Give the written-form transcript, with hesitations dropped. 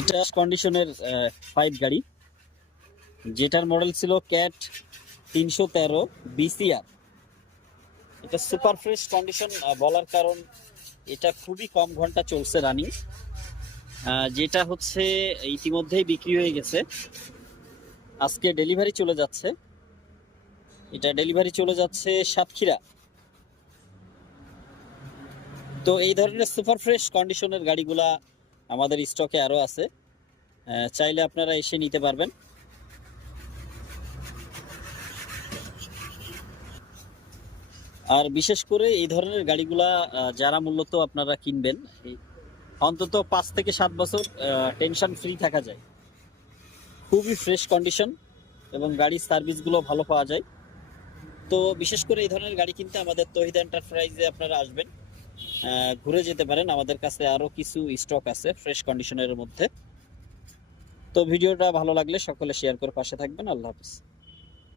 এটা কন্ডিশনের 5 গাড়ি, যেটার মডেল ছিল ক্যাট 313 বিসিআর। এটা সুপার ফ্রেশ কন্ডিশন বলার কারণ এটা খুবই কম ঘন্টা চলছে রানিং, যেটা হচ্ছে ইতিমধ্যেই বিক্রি হয়ে গেছে। আজকে ডেলিভারি চলে যাচ্ছে, এটা ডেলিভারি চলে যাচ্ছে সাতক্ষীরা। তো এই ধরনের সুপার ফ্রেশ কন্ডিশনের গাড়িগুলা আমাদের স্টকে আরো আছে, চাইলে আপনারা এসে নিতে পারবেন। আর বিশেষ করে এই ধরনের গাড়িগুলা যারা মূলত আপনারা কিনবেন, অন্তত 5 থেকে 7 বছর টেনশন ফ্রি থাকা যায়। খুবই ফ্রেশ কন্ডিশন এবং গাড়ির সার্ভিসগুলো ভালো পাওয়া যায়। তো বিশেষ করে এই ধরনের গাড়ি কিনতে আমাদের তহিদ এন্টারপ্রাইজে আপনারা আসবেন, ঘুরে যেতে পারেন। আমাদের কাছে আরো কিছু স্টক আছে ফ্রেশ কন্ডিশনের মধ্যে। তো ভিডিওটা ভালো লাগলে সকলে শেয়ার করে পাশে থাকবেন। আল্লাহ হাফিজ।